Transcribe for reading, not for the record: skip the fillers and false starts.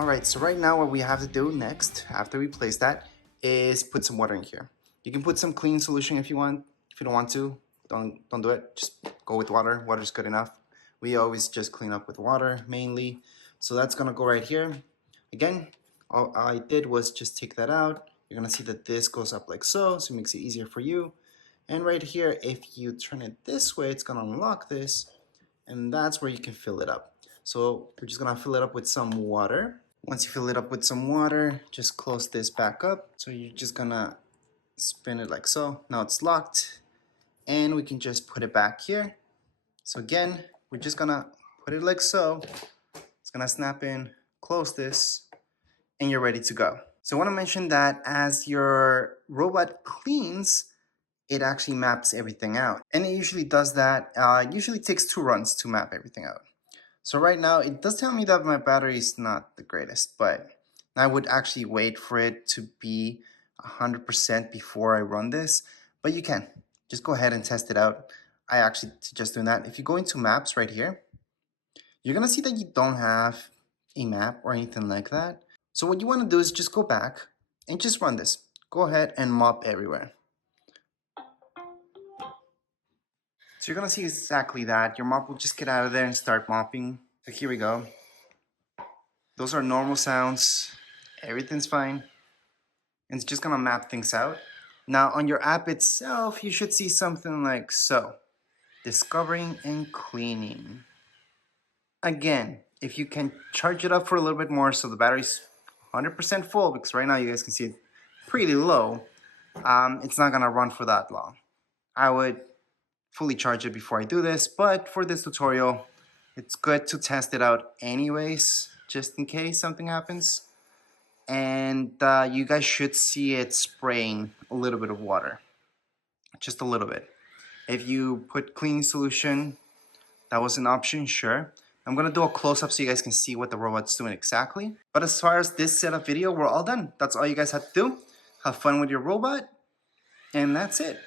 All right, so right now what we have to do next, after we place that, is put some water in here. You can put some clean solution if you want. If you don't want to, don't do it. Just go with water. Water's good enough. We always just clean up with water mainly. So that's gonna go right here. Again, all I did was just take that out. You're gonna see that this goes up like so it makes it easier for you. And right here, if you turn it this way, it's gonna unlock this, and that's where you can fill it up. So we're just gonna fill it up with some water. Once you fill it up with some water, just close this back up. So you're just gonna spin it like so. Now it's locked, and we can just put it back here. So again, we're just gonna put it like so. It's gonna snap in, close this, and you're ready to go. So I wanna mention that as your robot cleans, it actually maps everything out. And it usually does that, usually takes 2 runs to map everything out. So right now, it does tell me that my battery is not the greatest, but I would actually wait for it to be 100% before I run this. But you can, just go ahead and test it out. I actually suggest doing that. If you go into maps right here, you're gonna see that you don't have a map or anything like that. So what you wanna do is just go back and just run this. Go ahead and mop everywhere. So you're gonna see exactly that. Your mop will just get out of there and start mopping. So here we go. Those are normal sounds. Everything's fine. And it's just gonna map things out. Now on your app itself, you should see something like so. Discovering and cleaning. Again, if you can charge it up for a little bit more so the battery's 100% full, because right now you guys can see it pretty low, it's not gonna run for that long. I would fully charge it before I do this, but for this tutorial, it's good to test it out anyways, just in case something happens. And you guys should see it spraying a little bit of water, just a little bit. If you put cleaning solution, that was an option, sure. I'm gonna do a close-up so you guys can see what the robot's doing exactly. But as far as this setup video, we're all done. That's all you guys have to do. Have fun with your robot, and that's it.